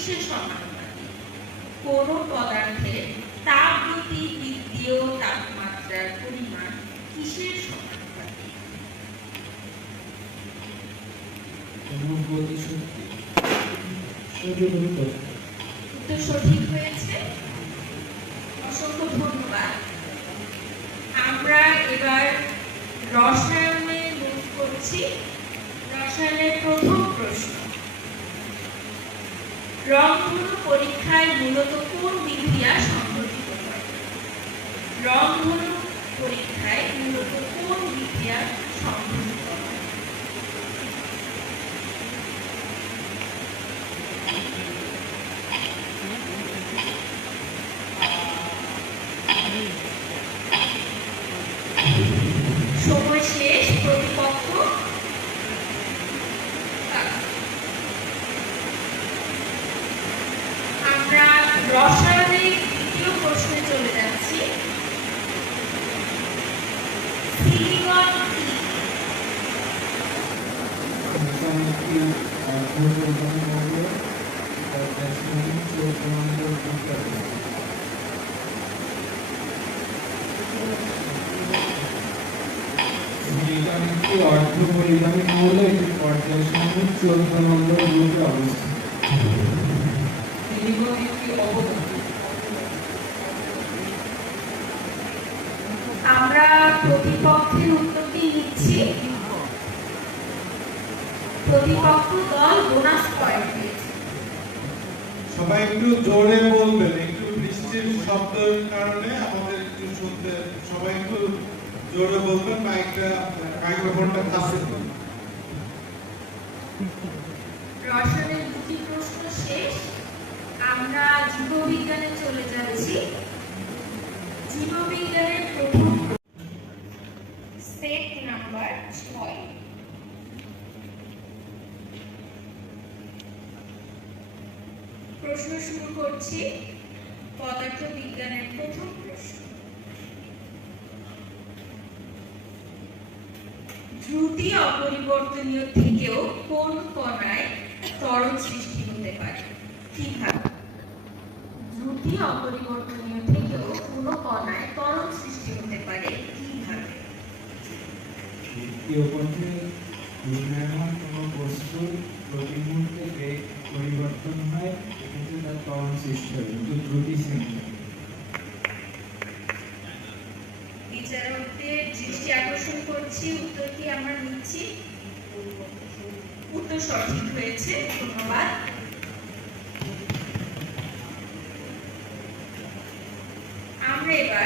কিসের সমানুপাতিক কোন পদার্থের তাপ গতি বৃদ্ধি তাপমাত্রার পরিমাণ কিসের সমানুপাতিক উত্তর সঠিক হয়েছে। অসংখ্য ধন্যবাদ। আমরা এবার রসায়নে মুভ করছি। রসায়নের প্রথম রংধনু পরীক্ষায় মূলত কোন বিক্রিয়া সংঘটিত হয়? রংধনু পরীক্ষায় মূলত কোন বিক্রিয়া সংঘটিত হয় সময় শেষ প্রতিপক্ষ আমরা রসায়নের দ্বিতীয় প্রশ্নে চলে যাচ্ছি সিলিকন কি মোটামুটি পরিকল্পনা করলে তার ব্যাটসম্যান চৌদ্দ নম্বর করতে এটা একটি অর্ধ পরিগামী মৌল এটি পর্যায় চৌদ্দ অবস্থিত সিলিকন একটি অবদান আমরা প্রতিপক্ষের উত্তরটি নিচ্ছি প্রতিপক্ষ দল বোনাস পয়েন্ট পেয়েছে। সবাই একটু জোরে বলবেন একটু বৃষ্টির শব্দের কারণে আমাদের একটু শুনতে সবাই একটু জোরে বলবেন মাইকটা মাইক্রোফোনটা কাছে। রসায়নের দুটি প্রশ্ন শেষ। আমরা জীববিজ্ঞানে চলে যাচ্ছি। জীববিজ্ঞানের প্রথম সেট নাম্বার ছয়। প্রশ্ন শুরু করছি। পদার্থ বিজ্ঞানের প্রথম প্রশ্ন। দ্রুতি অপরিবর্তনীয় থেকেও কোন কণায় ত্বরণ সৃষ্টি হতে পারে? কীভাবে দ্রুতি অপরিবর্তনীয় থেকেও কোন কণায় ত্বরণ সৃষ্টি হতে পারে? কীভাবে সৃষ্টি হয় কিন্তু বিচারকদের দৃষ্টি আকর্ষণ করছি, উত্তর কি আমরা নিচ্ছি? উত্তর সঠিক হয়েছে, ধন্যবাদ। আমরা এবার